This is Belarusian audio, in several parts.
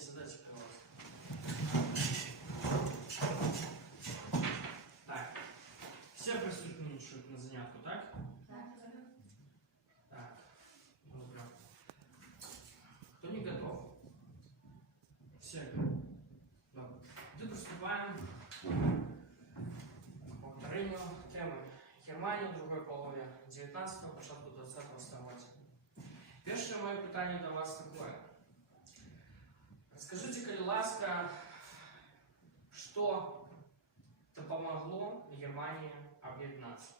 задайте, пожалуйста. Так, все присутствуют на занятку, так? Так, добре. Кто не готов? Все готовы? Добре. Тоді приступаємо к повторенню теми Германія в другій половині 19-го, початку 20-го століття. Перше моє питання до вас таке. Расскажите, коли ласка, что помогло Германии объединяться?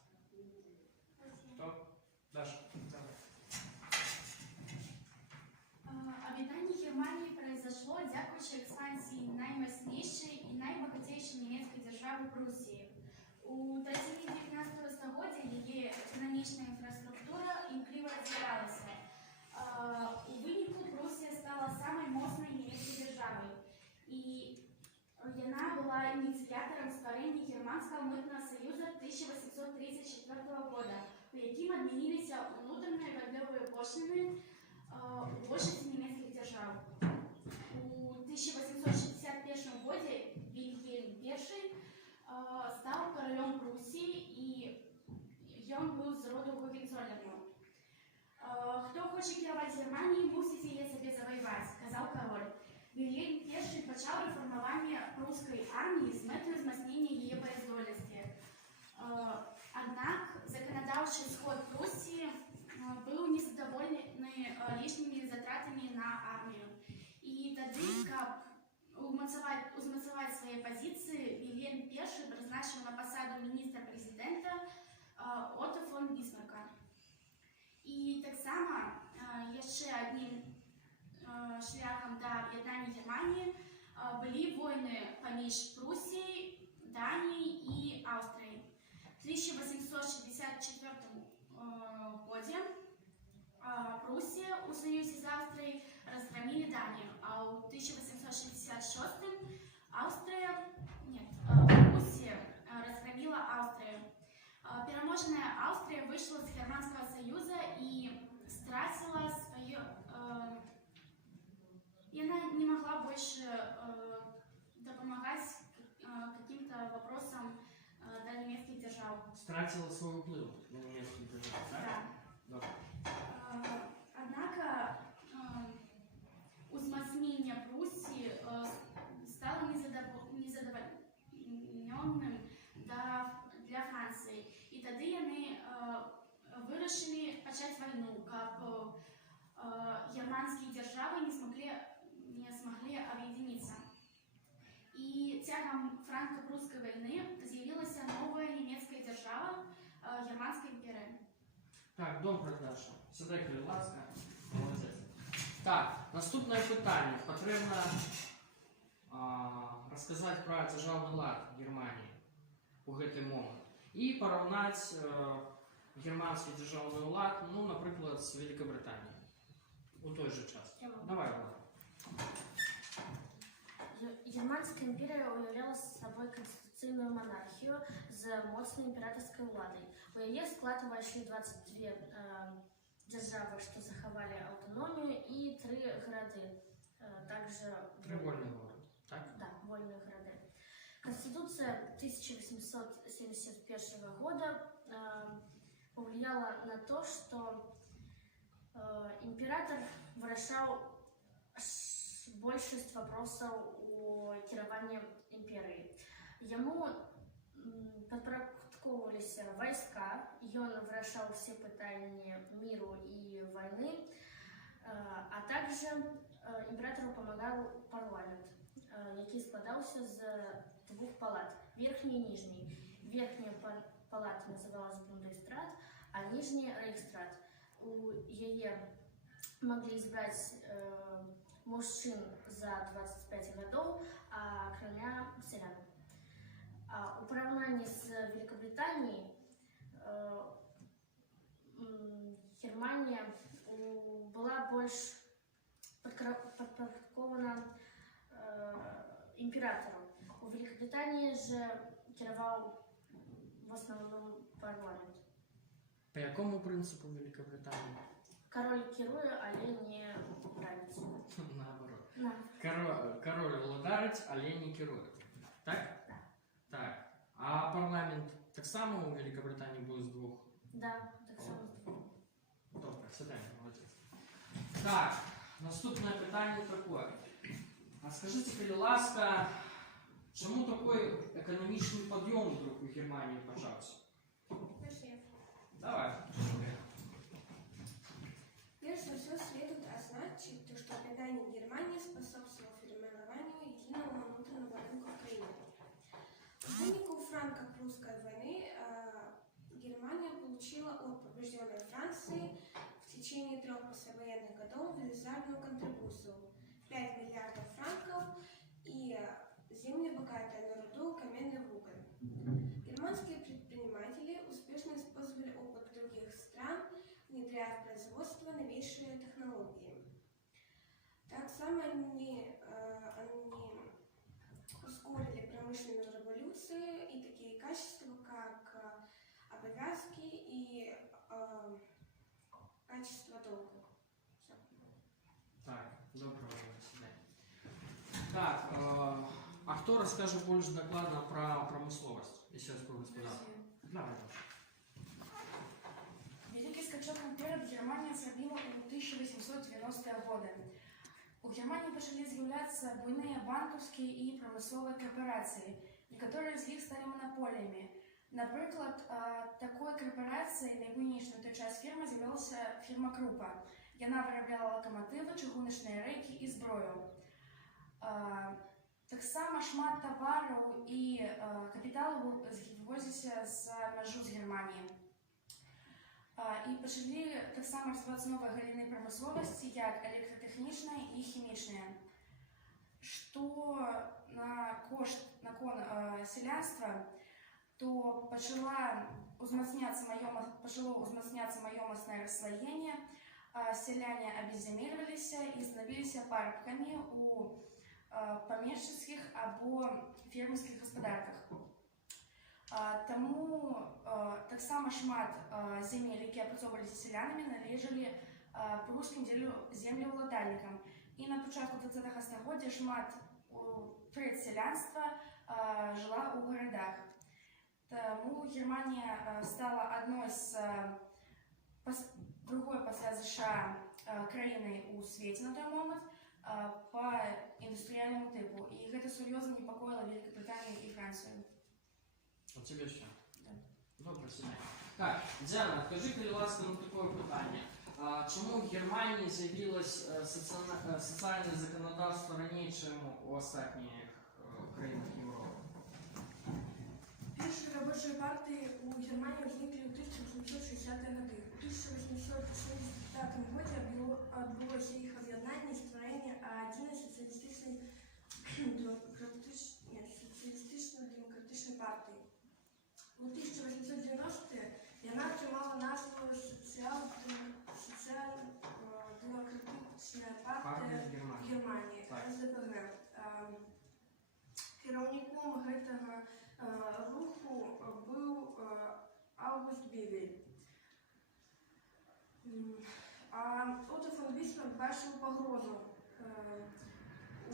Кто? Даша, давай. Об'єднання Германії произошло дякуючи експансії наймощнішої і найбагатейшої німецької держави Прусії. У третині 19 століття її економічна інфраструктура імкліво розвивалася. У виніку Прусія стала самою моцною німецькою державою. І вона була ініціатором створення Германського митного союзу 1834 года, у яким відмінилися внутрішні гандльові пошлини у большості німецьких держав. У 1861 году Вільгельм I став королем Прусії, і він був з роду Гогенцоллернів. «Хто хоче керувати Германією, мусить її собі завоювати», – сказав король. Вільгельм I почав реформування прусської армії з метою зміцнення її боєздольності. Однак законодавчий сход Прусії був незадоволений лишніми затратами на армію. І тоді, щоб узмацувати свої позиції, Вільгельм I призначив на посаду міністра-президента Отто фон Бісмарка. І так само ще одним шляхом до об'єднання Германії були війни поміж Прусією, Данією і Австрією. В 1864 году Пруссия у союзе с Австрией разгромили Данию, а у 1866 Пруссия разгромила Австрию. Переможенная Австрия вышла из Германского союза и стратила свое... И она не могла больше допомагать каким-то вопросам до немецких держав. Стратила свой вплив на немецких держав, так? Да. Однако узмацнення Пруссии стало незадоволенним для Франції. І тоді вони вирішили почати війну, щоб германські держави не змогли об'єднатися. І тягом франко-прусської війни з'явилася нова німецька держава Германська імперія. Так, добре, Даша. Сідай, коли ласка. Молодець. Так, наступне питання. Потрібно розказати про державний лад Германії у цей момент. І порівняти германський державний лад, ну, наприклад, з Великобританією у той же час. Давай, Влад. Германська імперія уявляла собою конституційну монархію з моцною імператорською владою. У її склад увійшли 22 держави, що заховали автономію, і 3 городи. Также... 3 вольні городи, так? Да, вольные города. Конституция 1871 года повлияла на то, что император вирішав большинство вопросов о керовании империи. Ему подпорядковывались войска, и он вирішав все питання миру и войны, а также императору помогал парламент, який складався з 2 палат – верхній і нижній. Верхня палата називалась Бундесрат, а нижня – Рейхсрат. У її могли избрать мужчин за 25 годов, а короля – селян. У порівнянні з Великобританією Германія була більш подпорядкована імператором. У Великобританії же керував в основному парламент. По якому принципу Великобританії? Король керує, але не править. Наоборот. Да. Король владарить, але не керует. Так? Так. Так. А парламент так само у Великобританії був з двох? Да, так само. Добре, сідаємо, молодець. Так, наступне питання таке. А скажіть, будь ласка, чому такий економічний підйом вдруг у Германії почався? Давай. Прежде всего следует отзначить, что питание Германии способствовало формированию единого внутреннего рынка Украины. В вынику франко-прусской войны Германия получила от побежденной Франции в течение 3 послевоенных годов величезную контрибуцию – 5 миллиардов франков и земли, богатые на руду, каменный уголь. Германские предприниматели успешно использовали опыт других стран, внедряя в производство новейшие технологии. Так само они ускорили промышленную революцию и такие качества, как обовязки и качество долга. Всё. Так, доброго заседания. Так, а кто расскажет больше докладно про промысловость? Если я скажу, господа. Давай, Даша. Великий скачок наперед Германия зробила у 1890-е годы. У Германии почали з'являться буйные банковские и промысловые корпорации, некоторые из них стали монополиями. Наприклад, такой корпорацією найбуйнішою на той час фірма з'явилася фірма Крупа. Яна виробляла локомотиви, чугуночні рейки і зброю. Так само шмат товару і капіталу вивозився за межу з Германії. І почали так само розвиватися нові галини промисловості, як електротехнічна і хімічна. Що на кон селянства, то почало узмацняться майомостное расслоение, селяне обезземельвались и становились парубками у помещицких або фермерских господарках. Тому так само шмат земель, які опрацьовувалися селянами, належали прусским землевладальникам. І на початку 20-го століття шмат треть селянства жила у городах. Тому Германия стала одной з другой після США країною у світі на той момент по індустріальному типу. І це серйозно непокоїло Великобританію і Францію. У тебе ще? Да. Добре, сідай. Так, Діана, скажи, будь ласка, на таке питання. Чому в Германії з'явилось соціальне законодавство раніше, ніж у останніх країнах Європи? Первые рабочие партии у Германии возникли в 1860-е годы. В 1875 году отбылось их объединение и створение единой социалистично-демократичной партии. У 1890-е она отримала назву социал-демократичная партия Германии, СДПГ. Керівником гэтага руху быў Август Бевель. А Отто фон Бісмарк бачыў пагрозу у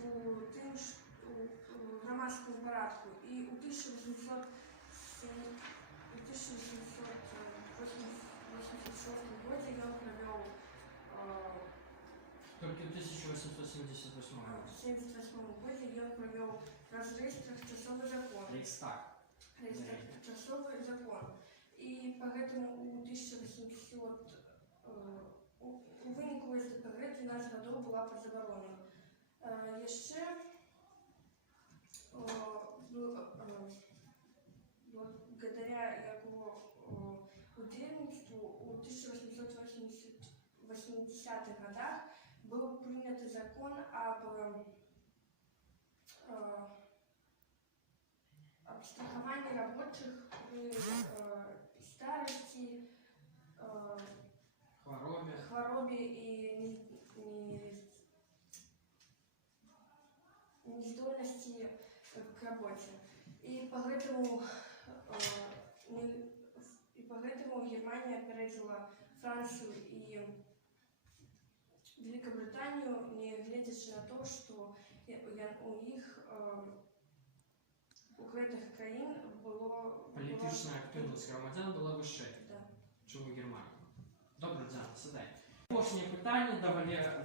грамадскому парадку, і у 1886 годзе ён правёў Тільки в 1878 году. в 1978 годзе ён правёў разрэз трохчасовы закон. Рейхстаг. Трохчасовы закон. І по гэтаму у 1800 у выніку СДПГ 12 гадоў была пад забаронай. Яшчэ благодаря яго удзельніцтву у 1880-х годах был принят закон об страховании рабочих при старости, хворобе и нездольности к работе. И поэтому Германия опередила Францию и Великобританию, не глядячи на то, що у них у гэтых країн було Політична активність громадян була вища, Да. ніж у Германії. Добре, Діана, сідай. Останнє питання, да,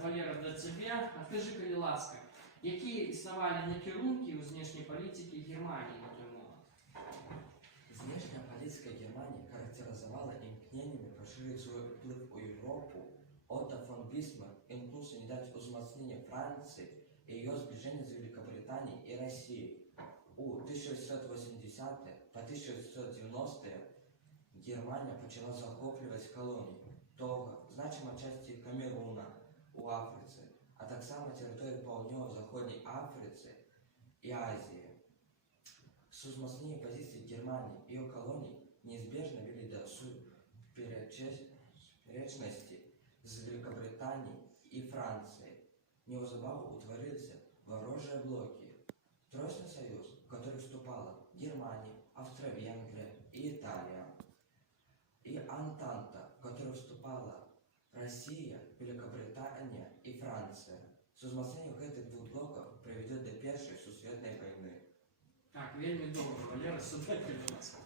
Валера, до тебе. А скажи, коли ласка, які існували накерунки у знешньої політики Германії на той момент? Знешняя политика Германии характеризовала имкнениями расширить свой вплив у Европу. Отто фон Бисмарк имкнулся не дать узмацнения Франции и ее сближения с Великобританией и Россией. У 1880-е по 1990-е Германия начала захоплювати колонии Того, значимой части Камеруна у Африці, а так само території Південно-Західній Африці і Азії. Узмацнение позиций Германии и ее колоний неизбежно вели до суперечности с Великобританией и Францией. Неузабавно утворилися ворожие блоки. Тройственный союз, в который вступала Германия, Австро-Венгрия и Италия. И Антанта, в которую вступала Россия, Великобритания и Франция. Узмацнение этих двух блоков приведет до Первой Всесвітньої войны. Так, вельми добре, Валера, сюда перенес.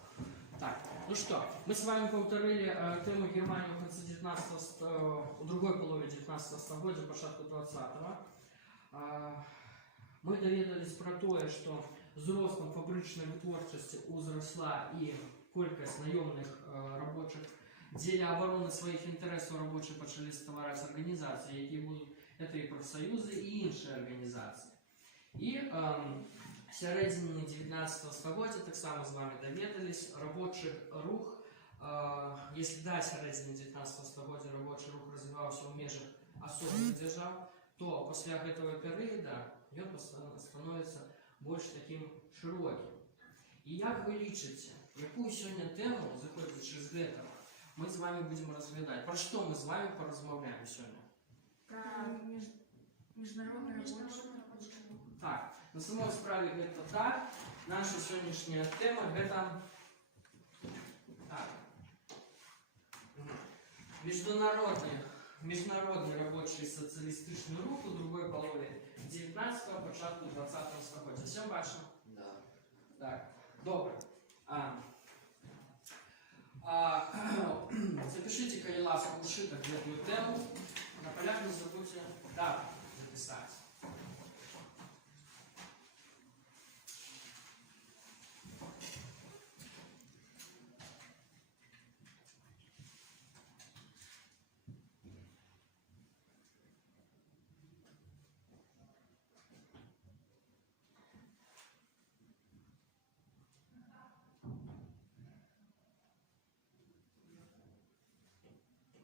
Так, ну что, мы с вами повторили тему Германии в конце 19 у другой половине 19 століття, початку 20-го. Мы доведались про то, что с ростом фабричной вытворчости узросла и колькость наемных рабочих. В деле обороны своих интересов рабочие почали ставать организации, які будуть, это и профсоюзы, и іншие организации. И в середині 19 століття, так само з вами довідались, робочий рух, якщо до середини 19 століття робочий рух розвивався в межах особливих держав, то після цього періоду він становиться більш таким широким. І як ви лічите, яку сьогодні тему, заходячи з цього, ми з вами будемо розглядати? Про що ми з вами порозмовляємо сьогодні? Про международный рабочий. Так, на самой справе это так. Наша сегодняшняя тема это так. Международный рабочий социалистичный рух у другой половины 19-го, початку 20-го століття. Всем бачимо? Да. Так, добре. Запишите, коли ласка, ушиток в эту тему. На полях не забудьте дату записать.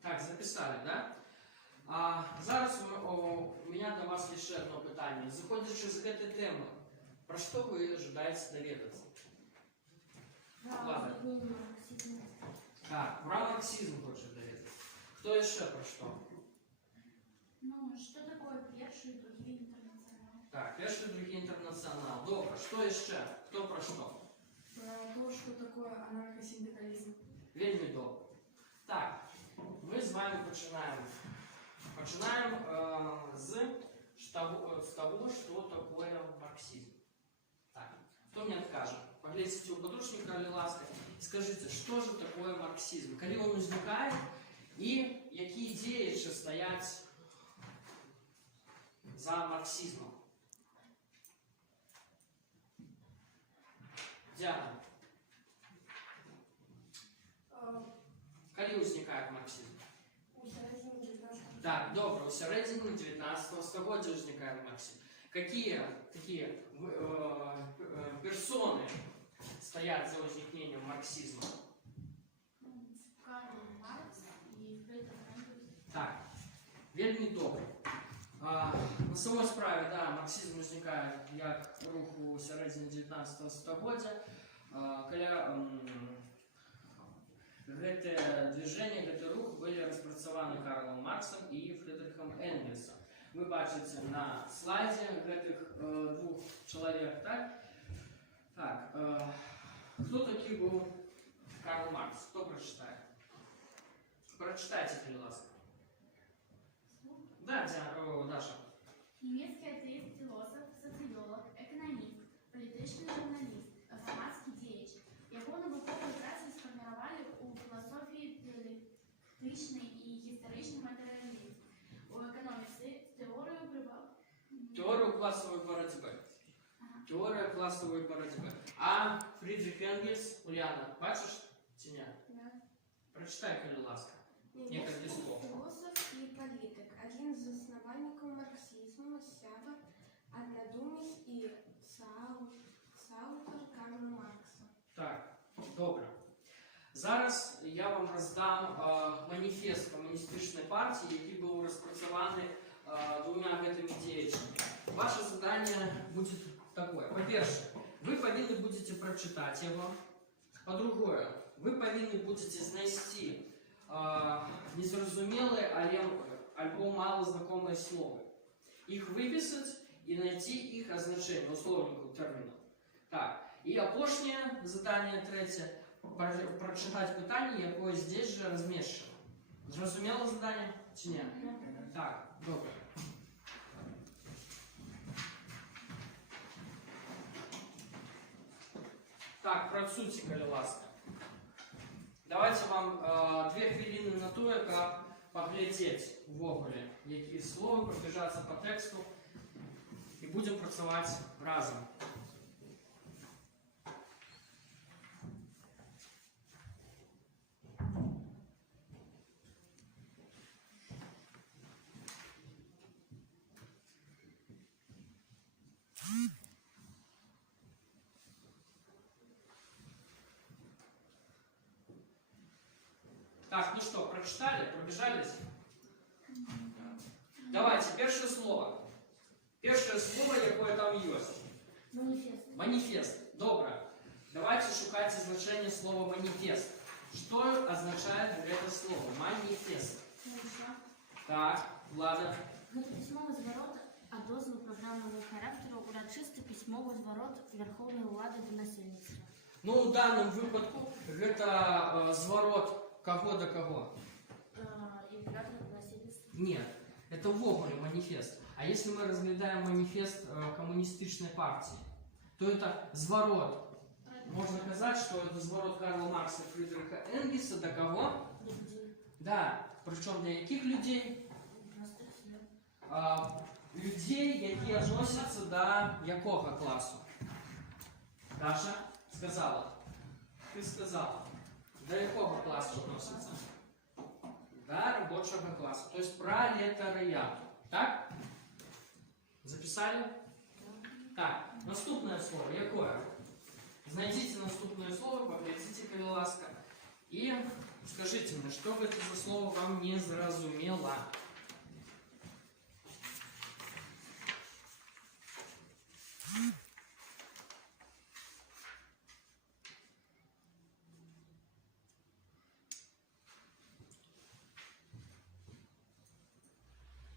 Так, записали, да? Зараз у мене до вас є ще одне питання. Заходячи з цієї теми, про що ви ожидаєте довідатися? Ладно. Так, про марксизм хоче довідатися. Хто ще про що? Ну, что такое первый и другие интернационалы? Так, перший, другий інтернаціонал. Добре, що ще? Хто про що? Про то, что такое анархосиндикализм. Вельми добре. Так, ми з вами починаємо. Починаємо з того, що такое марксизм. Так, хто мені скаже? Поглядите у подручника или ласка и скажите, что же такое марксизм, коли он возникает и какие идеи ще стоять за марксизмом. Диана, коли возникает марксизм? У середині 19 Так, добре, у середині 19 століття возникає марксизм. Какие такие персоны стоят за возникновением марксизма? Карл Маркс и Фридрих Энгельс. Так, вельми добре. На самой справе, да, марксизм возникає як рух у середині 19 століття, коли гэта движение, гэты рух были распрацаваны Карлом Марксом и Фридрихом Энгельсом. Вы бачите на слайде гэтых двух человек, так? Так, кто такой был Карл Маркс? Кто прочитает? Прочитайте, коли ласка. Да, Диана. Німецький атеїст, філософ, соціолог, економіст, політичний журналіст, громадський діяч. Його наукові праці сформували у філософії теоретичний і історичний матеріалізм, у економіці теорію Теорию классовой борьбы. Теория классовой борьбы. А Фридрих Энгельс, Ульяна, бачиш ціня? Прочитай, коли ласка. Німецький слов. філософ і політик, один з засновників марксизму, сябар, однодумець і соавтор Карла Маркса. Так, добре. Зараз я вам роздам маніфест комуністичної партії, який був розпрацьований двома гэтымі діячами. Ваше задание будет такое. По-перше, вы повинны будете прочитать его. По-другое, вы повинны будете знайти незразумелые альбо мало знакомые слова. Их выписать и найти их означение, условников терминов. Так, и опошнее задание третье, прочитать питание, якое здесь же размещено. Зрозумело задание? Чи ні? Так, добре. Так, працюйте, коли ласка. Давайте вам 2 хвилини на то, як поглядеть ввогуле, які слова пробіжаться по тексту, і будемо працювати разом. Так, ну что, прочитали? Пробежались? Давайте, первое слово. Первое слово, якое там есть. Маніфест. Маніфест. Добре. Давайте шукайте значение слова маніфест. Что означает это слово? Маніфест. Так, Влада. Гэта пісьмовы зварот ад дозволу праграмнага характару, урачысты пісьмовы зварот вярхоўнай улады да насельніцтва. Ну, у данном выпадку это зворот кого до кого? Імператора да насельніцтва. Нет, это ввогуле маніфест. А если мы разглядаем маніфест коммунистичной партии, то это зворот. Можно сказать, что это зворот Карла Маркса и Фридриха Энгельса до кого? Людей. Да, причем для яких людей? Простих людей. Людей, які относяться до якого класу? Даша сказала. Ти сказала. До якого класу относяться? До рабочего класса. То есть пролетариат. Так? Записали? Так, наступное слово. Якое? Знайдите наступное слово, поглядите, коли ласка. И скажите мне, что это за слово вам не зразумело?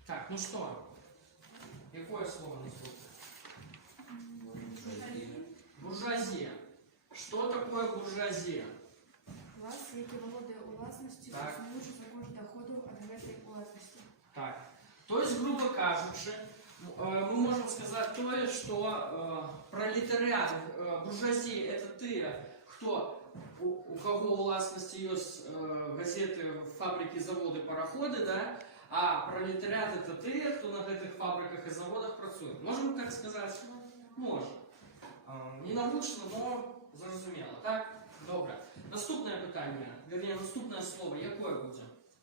Так, ну что? Какое слово наступное? Буржуазия. Что такое буржуазия? Клас, який володіє власністю, Так. існуючи за кошт доходу від цієї власності. Так. То есть, грубо кажучи, мы можем сказать то, что пролетариат, буржуазия – это те, кто, у кого у власности есть газеты, фабрики, заводы, пароходы, да? А пролетариат – это те, кто на этих фабриках и заводах працює. Можемо так сказати? Можемо. Не научно, но зрозуміло. Так? Добре. Наступне питання, вернее, наступне слово, якое буде?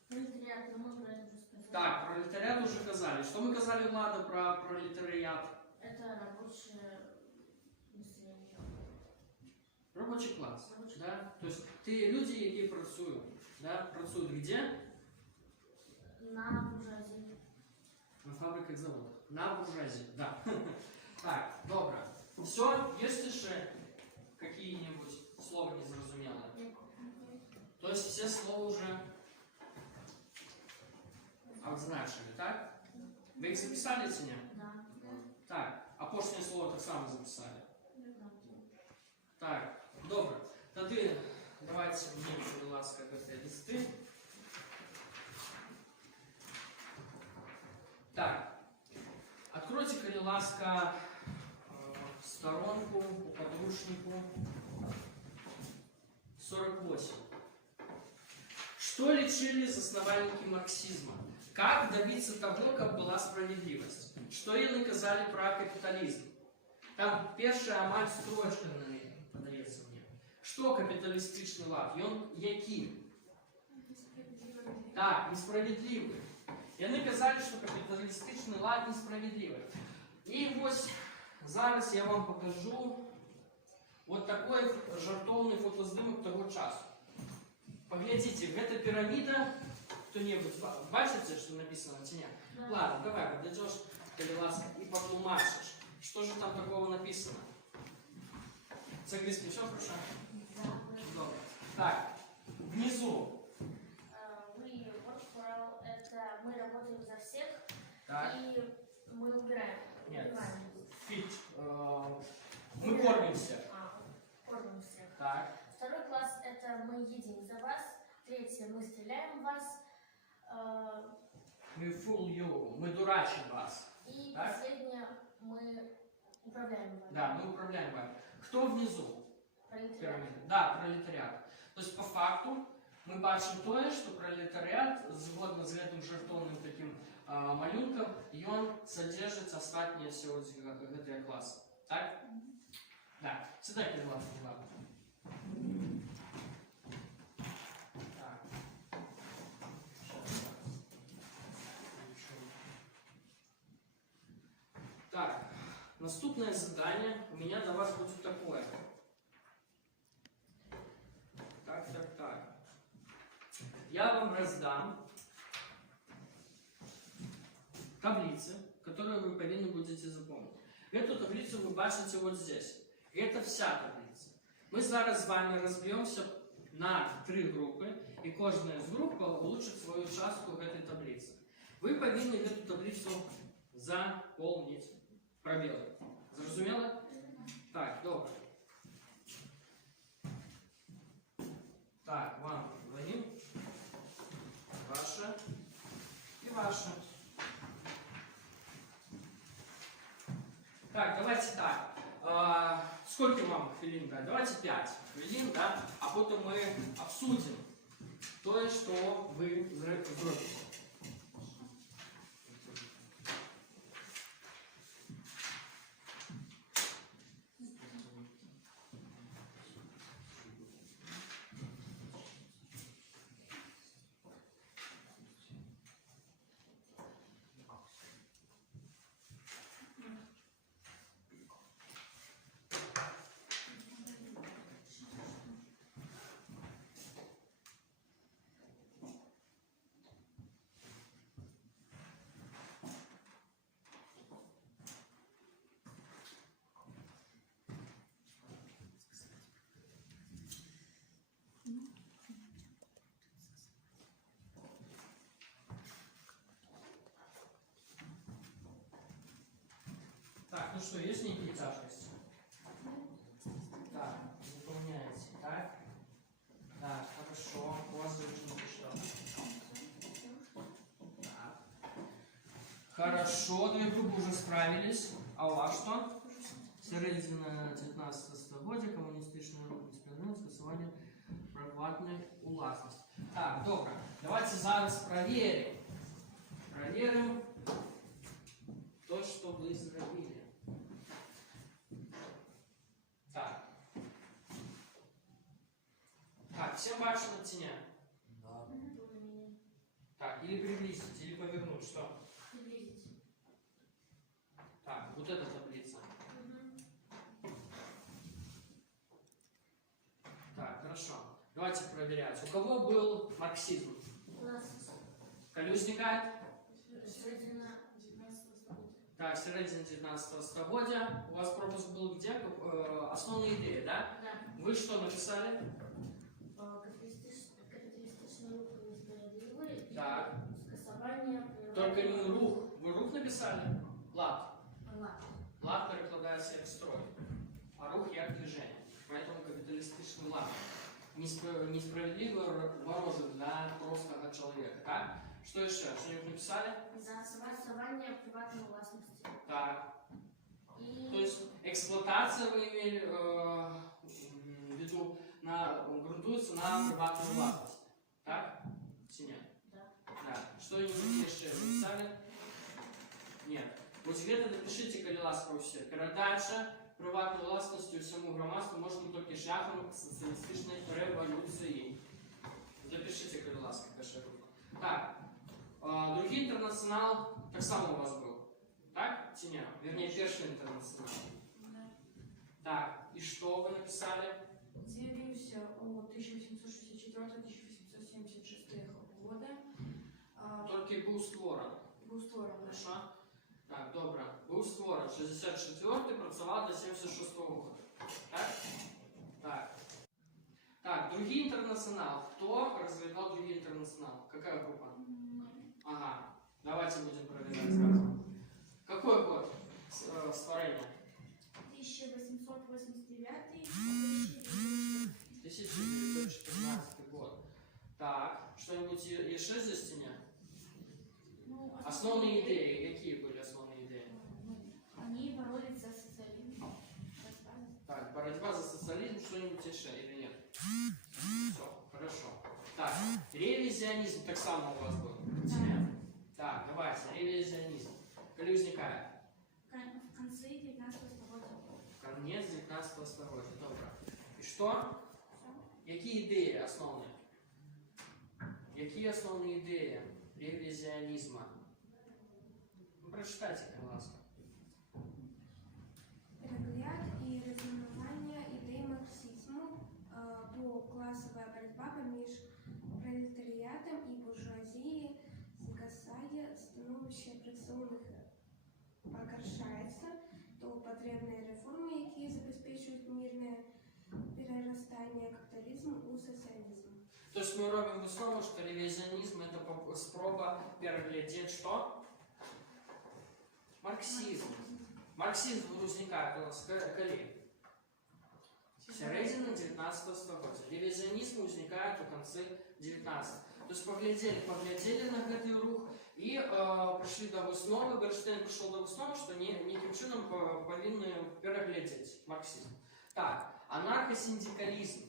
Пролетариат, ну мы про это уже сказали. Так, пролетариат уже казали. Что мы казали, Влада, про пролетариат? Это рабочее население. Рабочий класс. Рабочий Да? То есть те люди, які працюють. Да? Працюють где? На буржуазии. На фабриках, заводах. На буржуазии, да. Так, добре. Все, есть еще какие-нибудь слова незразумелые? То есть все слова уже обозначили, так? Вы их записали, Тиня? Да. Так, а пошлое слово так само записали. Да. Так, добре. Тоді давайте мені, будь ласка, ці листи. Так, откройте будь ласка, сторонку у подручнику 48. Что лечили основальники марксизма? Как добиться того, как была справедливость? Что и наказали про капитализм? Там первая амаль строчка подається мне. Что капиталистичный лад? И он який? Так, несправедливый. И они казали, что капиталистичный лад несправедливый. И вот зараз я вам покажу вот такой жартовный фотоздимок того часу. Поглядите, это пирамида. Кто-нибудь бачите, что написано на тенях? Да. Ладно, давай подойдешь, ласка, и потлумачишь. Что же там такого написано? С английским все хорошо? Да. Добро. Так, внизу. We work for all, это мы работаем за всех, Так, и мы убираем. Нет. Убиваем. фит. Мы кормимся. Кормим всех. Так, Второй класс это мы едим за вас. Третье мы стреляем в вас. мы fool you, мы дурачим вас. И Так. последнее мы управляем вами. Да, мы управляем вами. Кто внизу? Пролетариат. Пирамида. Да, пролетаріат. Тобто, по факту, ми бачимо те, що пролетаріат, згодно з цим жартовним таким малюнком, він содержить остатнє всього цього класу. Так? Да. Сідайте, будь ласка, ладно. Так. Так, наступное задание у меня для вас будет такое. Так. Я вам раздам таблицы, которые вы повинны будете запомнить. Эту таблицу вы бачите вот здесь. Это вся таблица. Мы зараз с вами разбьемся на 3 группы, и каждая из групп получит свою частку в этой таблице. Вы повинны эту таблицу заполнить. Пробелы. Зрозумело? Так, добре. Так, вам звоним. Ваша и ваша. Так, давайте так. Сколько вам хвилин дать? Давайте 5 хвилин, да? А потом мы обсудим то, что вы сделаете. Так, ну что, есть некие тяжкости? Так, выполняете, так? Так, хорошо. У вас должно быть что? Так. Хорошо, 2 группы уже справились. А у вас что? Середина 19 століття, комуністичний рух несправедливо, скасування приватних власності. Так, добре. Давайте зараз проверим. Проверим то, что вы сделали. Так. Так, всем бачно на теня? Да. Так, или приблизить, или повернуть, что? Приблизить. Так, вот эта таблица. Так, хорошо. Давайте проверять. У кого был марксизм? У нас Колюсника? середина 19 столетия. Так, середина 19 столетия. У вас пропуск был где? Основные идеи, да? Да. Вы что написали? Капиталистичный рух несправедливый. и Так. Скасование. Только не рух. Вы рух написали? Лад. Ладно. Лад перекладається як строй, а рух як движение. Поэтому капиталистичный лад. Несправедливо ворожит для простого человека. Так? Что еще? Что-нибудь написали? За согласование приватной властности. Так. И То есть эксплуатация вы имели в виду грунтуется на приватной власности. Так? Чи нет? Да. Да. Что-нибудь еще написали? Нет. Вот где-то напишите, коли ласка все. Передача приватної власності усьому громадству можна тільки шляхом соціалістичної революції. Запишите, коли ласка, перша група. Так. Другий інтернаціонал так само у вас був. Так? Чи ні? Вернее, перший інтернаціонал. Так. И что вы написали? З'явився у 1864-1876 годи. Тільки був створений. Був створений. Хорошо? Так, добре. Був створений. 64-й, працював до 76-го року. Так? Так. Так, другий интернационал. Кто развивал другий интернационал? Какая группа? Ага. Давайте будем проверять сразу. Какой год створения? 1914 год. Так, что-нибудь еще здесь нет? Основные идеи. Какие были основные идеи? Они боролись за социализм. Так, борьба за социализм, что-нибудь еще или нет? Все, хорошо. Так, ревизионизм так само у вас был. Так, давайте, ревизионизм. Коли возникает? В конце 19 столетия. Конец 19 столетия, добре. И что? Какие идеи основные? Какие основные идеи ревизионизма? Ну, прочитайте, пожалуйста. Перегляд і резонування ідей марксизму, бо класова боротьба поміж пролетаріатом і буржуазією згасає, становище працівних погоршається, то потрібні реформи, які забезпечують мирне переростання капіталізму у соціалізм. То есть мы робим выснову, что ревизионизм это спроба переглядеть что? Марксизм. Марксизм возникает у нас коли? Середина 19 столетия. Ревизионизм возникает в конце 19. То есть поглядели на этот рух и пришли до высновы, Бернштейн пришел до высновы, что неким чином повинны переглядеть марксизм. Так, анархосиндикализм.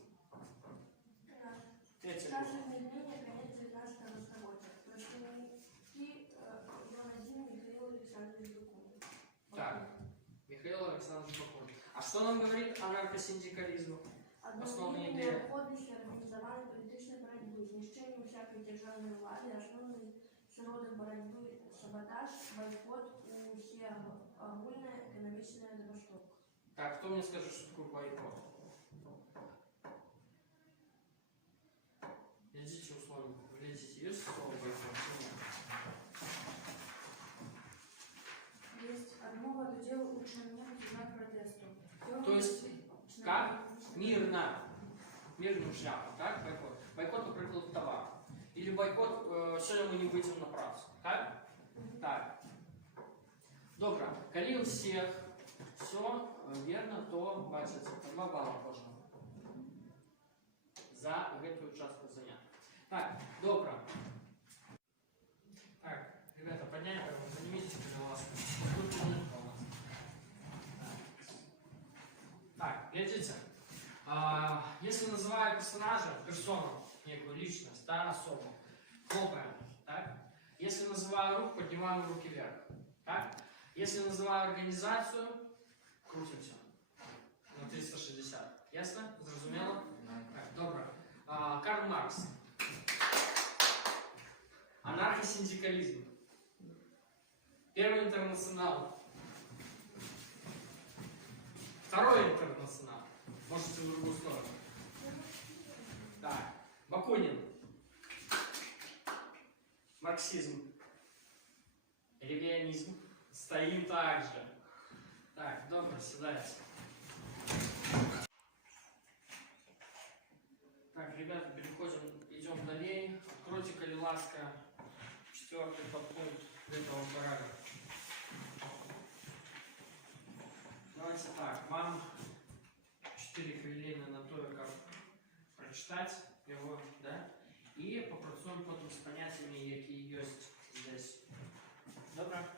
Третья группа. Скажем, явление конец 19 столетия. Представники Иван-1 Михаил Александрович Бакунин. Так, Михаил Александрович Бакунин. А что нам говорит анархосиндикализм? Основные идеи. Необходимость организованной политической борьбы, знищение всякой державной власти, основной сродок борьбы, саботаж, бойкот, всеогульная экономичная забастовка. Так, кто мне скажет, что такое бойкот? Глядите условно, глядите, есть слово бойкот? Есть одного до дела учинення знак протесту. То есть, как? Мирно. Мирным шляхом, так? Бойкот. Бойкот, например, товар. Или бойкот, сегодня мы не выйдем на працу. Так? Так. Добре. Коли у всех все верно, то бачите, по 2 балла кожного. За эту участку занять. Так, добре. Так, ребята, поднимитесь, пожалуйста. Сколько минут у нас? Так, глядите. Если называю персонажа, персону, некую личность, да, особу, хлопаем, так? Если называю рух, поднимаем руки вверх, так? Если называю организацию, крутимся на 360. Ясно? Зрозумело? Так, добре. Карл Маркс. Анархосиндикализм. Первый интернационал. Второй интернационал. Можете в другую сторону. Так. Бакунин. Марксизм. Ревизионизм. Стоим также. Так, добре, сідайте. Так, ребята, переходим, идем далее. Откройте, коли ласка, 4-й подпункт этого параграфа. Давайте так, вам 4 хвилины на то, как прочитать его, да? і попрацюємо потім з поняттями, які є здесь. Добре?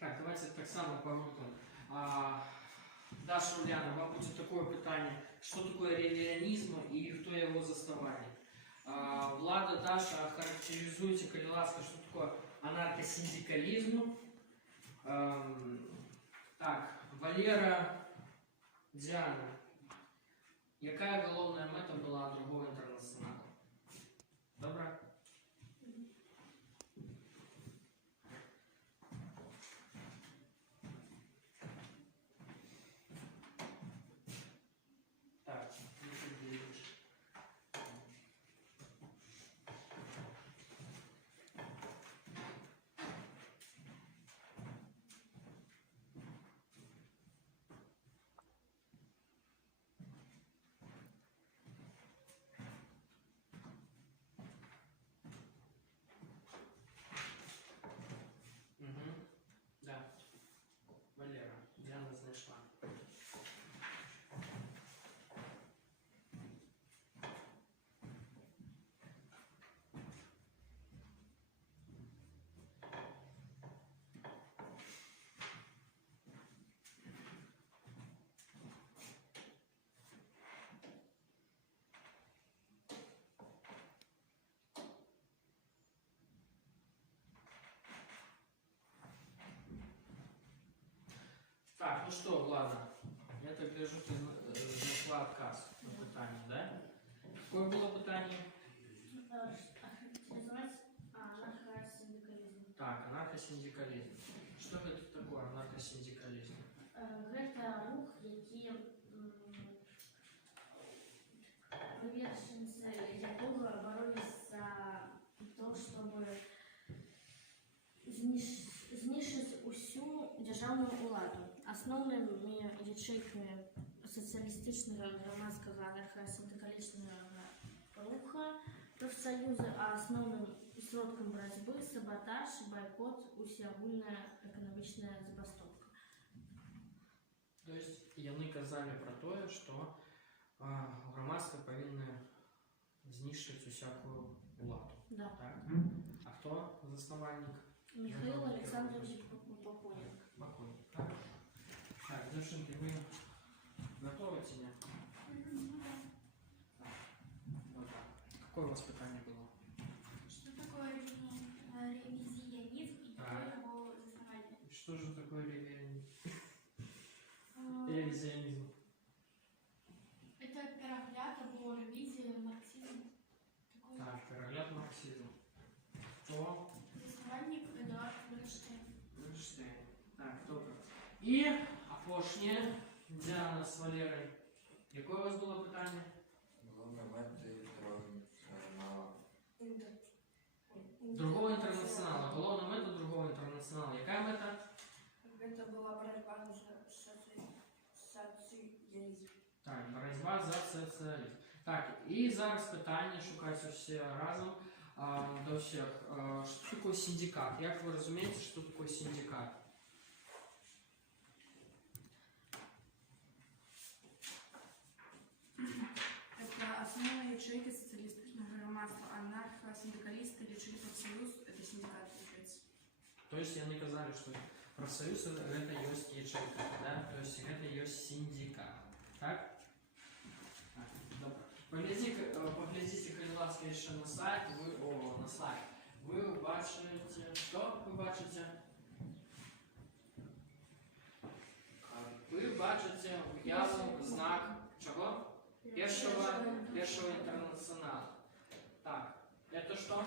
Так, давайте так само по групам. Даша, Уляна, вам будет такое питание. Что такое ревианизм и кто его заставляет? Влада, Даша, характеризуйте, коли ласка, что такое анархосиндикализм. Так, Валера, Диана. Яка головна мета була другого інтернаціоналу? Добре? Так, ну ти дивиш. Угу. Да. Валера, Диана знайшла. Так, ну что, ладно. Я так гляжу, ти знайшла отказ на питання, да? Какое було питання? Характеризовать анархосиндикализм. Так, анархосиндикализм. Что это такое анархосиндикализм? Гэта рух, які приверженцы якога боролись за то, чтобы знішчыць усю дзяржаўную уладу. Асноўнымі ячэйкамі сацыялістычнага грамадскага анархосиндикалічнага руха профсоюзы, а основным сродком борьбы саботаж, бойкот, усеагульная экономичная забастовка. То есть яны казалі про тое, што грамадства павінна знішчыць усякую уладу. Да. Так? А хто заснавальнік? Михаил Александрович Бакунин. Бакунин. Так, так, девчонки, вы готовы тебе? Вот так. Какое у вас питание было? Что такое ревизионизм и кто Так. его заснователь? Что же такое ревизионизм? Это перегляд або ревизия, марксизм. Такой Так, перегляд марксизм. Кто? заснованник Эдуард Бernштейн. Бernштейн. Так, добре. І апошнє, Діана з Валерою. Яке у вас було питання? Головна мета Другого інтернаціоналу. Головна мета другого інтернаціоналу. Яка мета? Это была борьба за социализм. Так, боротьба за соціалізм. Так, і зараз питання шукаються всі разом до всіх. Що таке синдикат? Як ви розумієте, що таке синдикат? Это основные ячейки социалистичного громадства. Анархосиндикалисты лечили профсоюз, это синдикат получается. То есть яны казали, что профсоюз это есть ячейка, да? То есть это есть синдикат. Так? Так, добре. Поглядите, коли ласка, ще на сайт, на сайт. Ви бачите, що ви бачите? Ви бачите уяву знак чого? Першого інтернаціоналу. Так, это что?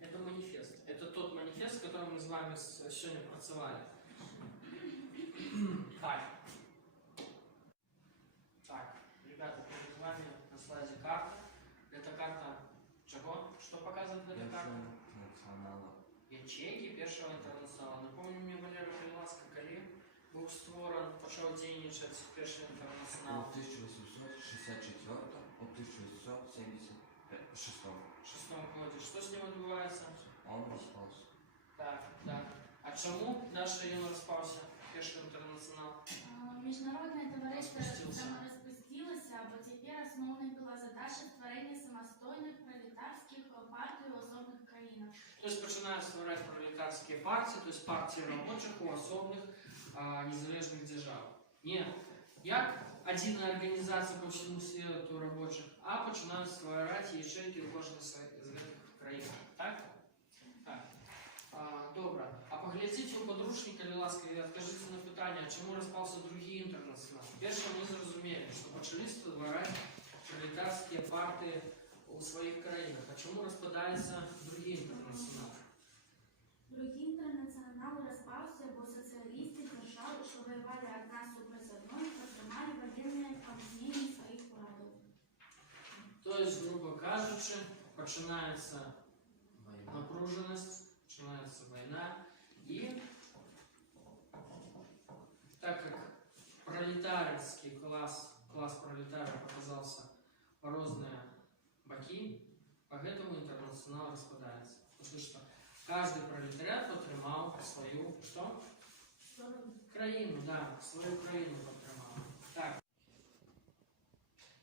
Это манифест. Это тот манифест, с которым мы с вами сегодня працевали. Так. Так, ребята, перед вами на слайде карта. Это карта чего? Что показывает эта карта? Ячейки першого інтернаціоналу. Напомню мне, Валера Криласка, коли був створен, почав діяничати перший У інтернаціонал. 1864 у 1875 В шестом. В 6-му году. Что с ним відбувається? Он распался. Так, так. А чому Даша ён розпався? Перший інтернаціонал. Міжнародне товариство Розпустився. саморозпустилося, бо тепер основною була задача створення самостійних пролетарських партій у особних країнах. Тобто починають створювати пролетарські партії, тобто партії робочих у особних незалежних держав. Не як одна організація по всьому світу робочих, а починають створювати ячейки в кожній з цих країн. Так? Так. Добре. А поглядіть у подручника, будь ласка, і відкажіть на питання, чому розпався другий інтернаціонал. Перше, ми зрозуміли, що почали створювати пролетарські партії у своїх країнах. А чому розпадається другий інтернаціонал? Другий інтернаціонал розпався, бо соціалісти держав, що воювали одна супроти одної, підтримали воєнне об'єднання своїх владів. Тобто, грубо кажучи, починається Война. напруженість, починається війна, і так як пролетарский класс пролетариев оказался по разные боки, поэтому интернационал распадается. Потому что каждый пролетариат потримал свою, что? Країну, да, свою країну потримав. Так.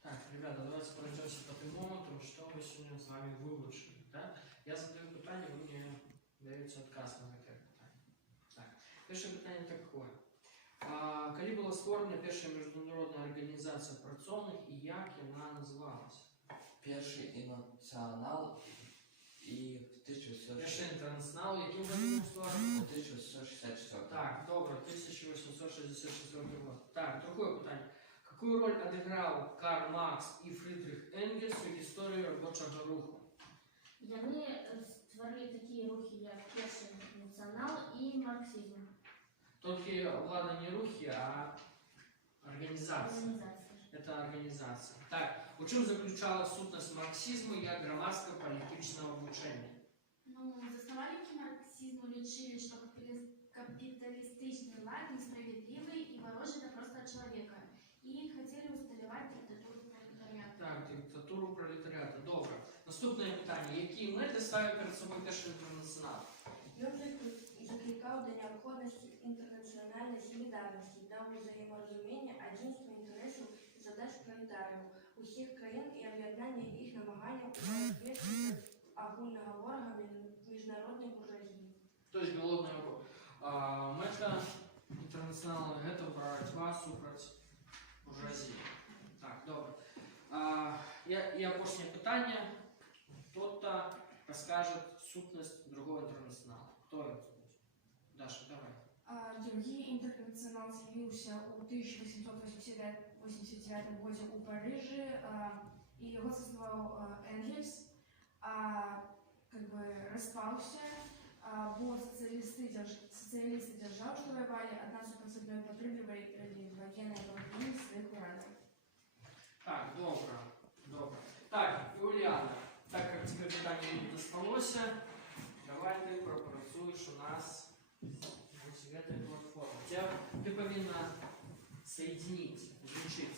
Так, ребята, давайте пройдемся по тем моментам, что мы сегодня с вами выучили. Да? Я задаю питання, ви мені даєте отказ на таке питання. Так, перше питання таке. Коли була створена перша міжнародна організація працівних і як вона називалась? Перший інтернаціонал і в 1864 Перший інтернаціонал, яким годом створений? 1864. Так, добре, 1864 год. Так, другое питання. Какую роль отыграл Карл Маркс и Фридрих Энгельс в истории рабочего руху? Яны створили такі рухи, як Перший інтернаціонал і марксизм. Только, ладно, не рухи, а организация. Організація. Это организация. Так, у чем заключалась сутность марксизма як громадсько-політичного обучення? Ну, заснувальники марксизму лічили, що капіталістичний лад несправедливий і ворожий до простого чоловіка. І хотіли усталювати диктатуру пролетаріату. Так, диктатуру пролетаріату. Добре. Наступне питання. Які мети ставить перед собою перший інтернаціонал? Ён закликав до необходимости интернациональной солидарности, до взаиморазумения, единства интересов и задач пролетариев усіх країн і об'єднання їх намагання у соответствии огульного ворога міжнародної буржуазії. Тобто голодна мета інтернаціоналу – це боротьба супроти буржуазії. Так, добре. І опошнє питання. Хто-то розкаже сутність другого інтернаціоналу. Хто це буде? Даша, давай. Другий интернационал з'явився у 1889 году у Парижі, і його заснував Енгельс, как бы розпався, бо соціалісти держав, що воювали одна супроти одної, підтримували воєнне об'єднання своїх врагів. Так, добре. Добре. Так, Юліана, так як тебе питання не досталося, давай ти пропрацюєш у нас в этой платформе. Ты повинна соединить, изучить.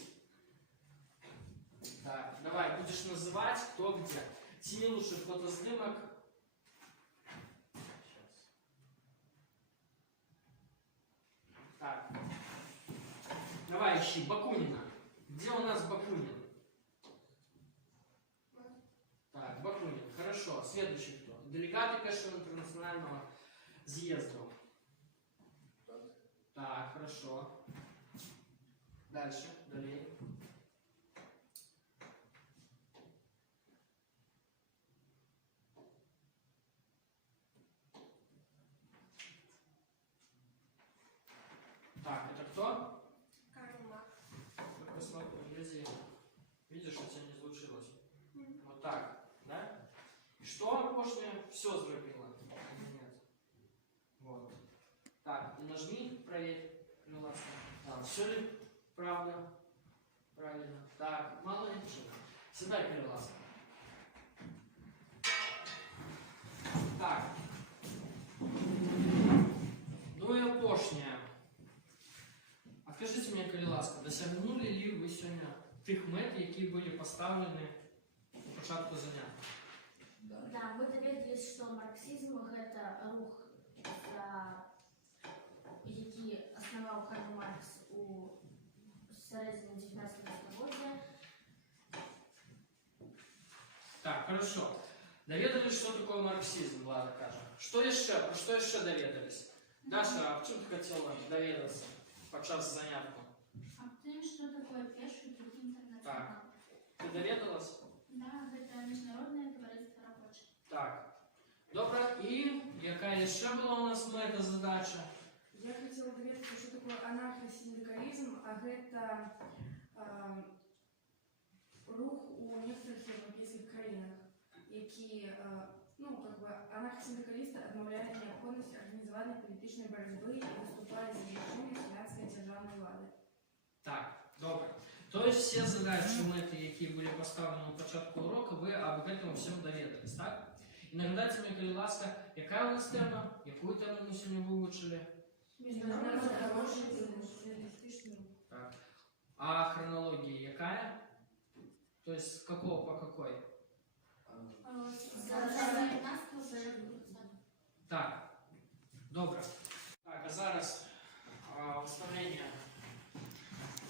Так, давай, будешь называть кто где. 7 лучших фотоснимок. Сейчас. Так. Давай ищи Бакунина. Где у нас Бакунин? Так, Бакунин. Хорошо. Следующий кто? Делегаты Першого интернационального съезда. Так, хорошо. Дальше, далее. Так, это кто? Карл Маркс. Посмотри, гляди. Видишь, у тебя не случилось. Вот так, да? И что пошлое? Все зробила. Нет. Вот. Так, и нажми, проверь. Да, все ли правда? Правильно. Так, молодец. Сідай, перелазка. Так. Ну и опошнее. А скажите мне, коли ласка, досягнули ли ви сьогодні тих мет, які були поставлені у початку заняття. Да, мы доведались, что марксизм – это рух, який основал Карл Маркс у середині 19 століття. Так, хорошо. Доведались, что такое марксизм, Влада каже. Что еще? Про что еще доведались? Даша, а в чем ты хотела доведаться подчас занятку? А тим, що таке перший другий інтернаціонал? Так. Ти доведалась? Да, це міжнародне товариство робочих. Так. Добре. І яка ще була у нас мета задача? Я хотела доведаться, что такое анархосиндикализм, а это рух у некоторых европейских країнах, які, анархосиндикалісти відмовляють необхідність організування політичної боротьби і виступають за рішення селянської державної влади. Так, добре. Тобто всі задачі, мети, які були поставлені на початку уроку, ви об этом всім довідались, так? І нагадайте мені, будь ласка, яка у нас тема? Яку тему ми сьогодні вивчили? Международный рабочий социалистичный рух. Так. А хронология какая? То есть с какого по какой? З 19 по 20. Так. Добре. Так, а зараз вставлення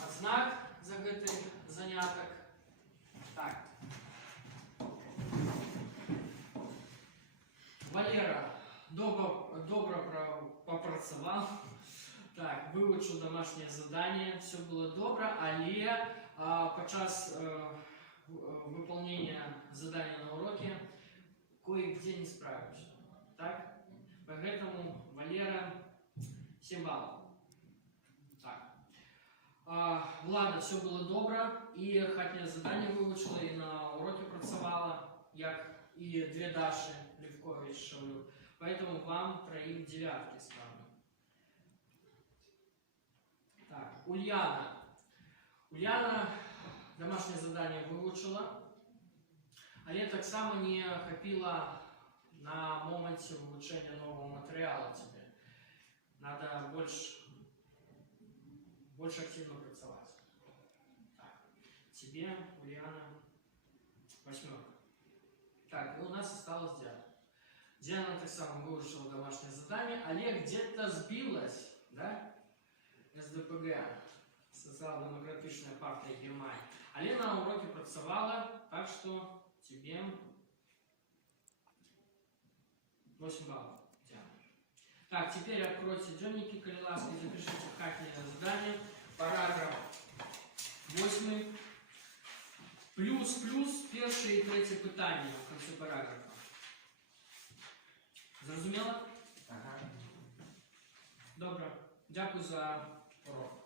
ознак за гэтый заняток. Так. Валера добро попрацював. Так, вивчив домашнє завдання, все було добре, але подчас выполнения задания на уроке кое-где не справишься. Так? Поэтому Валера 7 баллов. Так. Влада, все было добре, і хатнє задання вивчила, і на уроці працювала, як і дві Даші Левкович Шавлюк. Поэтому вам троим девятки ставлю. Так, Ульяна. Ульяна домашнее задание выучила, але так само не хапила на моменте вивчення нового материала тебе. Надо больше активно працевать. Так, тебе, Ульяна, 8. Так, и у нас осталось Диана. Диана так само выучила домашнее задание, але где-то сбилась, да? СДПГ, Социал-демократичная партия Германии. Але на уроке працевала, так что тебе 8 баллов, Диана. Так, теперь откройте дневники Калиласки, запишите хатнее задание, параграф 8, плюс перше і третє питання в конце параграфа. Зрозуміло? Ага. Добре. Дякую за урок.